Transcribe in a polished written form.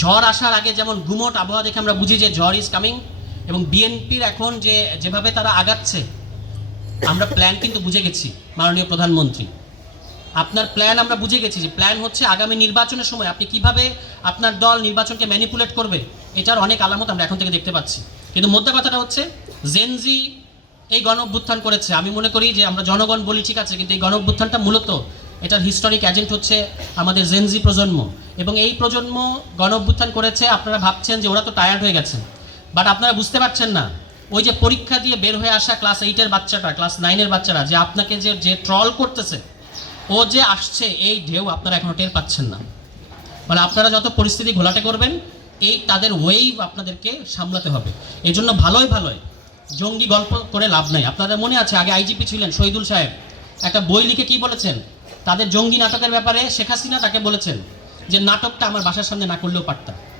ঝড় আসার আগে যেমন গুমোট আবহাওয়া দেখে আমরা বুঝি যে ঝড় ইজ কামিং, এবং বিএনপির এখন যেভাবে তারা আগাচ্ছে, আমরা প্ল্যান কিন্তু বুঝে গেছি মাননীয় প্রধানমন্ত্রী। আপনার প্ল্যান আমরা বুঝে গেছি, যে প্ল্যান হচ্ছে আগামী নির্বাচনের সময় আপনি কিভাবে আপনার দল নির্বাচনকে ম্যানিপুলেট করবে, এটার অনেক আলামত আমরা এখন থেকে দেখতে পাচ্ছি। কিন্তু মধ্যে কথাটা হচ্ছে, জেনজি এই গণ অভ্যুত্থান করেছে। আমি মনে করি যে আমরা জনগণ বলি ঠিক আছে, কিন্তু এই গণ অভ্যুত্থানটা মূলত এটার হিস্টোরিক এজেন্ট হচ্ছে আমাদের জেনজি প্রজন্ম। এবং এই প্রজন্ম গণ অভ্যুত্থান করেছে। আপনারা ভাবছেন যে ওরা তো টায়ার্ড হয়ে গেছে, বাট আপনারা বুঝতে পারছেন না, ওই যে পরীক্ষা দিয়ে বের হয়ে আসা ক্লাস 8-এর বাচ্চাটা, ক্লাস 9-এর বাচ্চারা যে আপনাকে যে ট্রল করতেছে, ও যে আসছে, এই ঢেউ আপনারা এখনো টের পাচ্ছেন না। মানে আপনারা যত পরিস্থিতি ঘোলাটে করবেন, এই তাদের ওয়েভ আপনাদেরকে সামলাতে হবে। এই জন্য ভালোই জঙ্গি গল্প করে লাভ নাই। আপনাদের মনে আছে আগে আইজিপি ছিলেন শহীদুল সাহেব, একটা বই লিখে কি বলেছেন, তাদের জঙ্গি নাটকের ব্যাপারে শেখ হাসিনা তাকে বলেছেন যে নাটকটা আমার বাসার সামনে না করলেও পারতাম।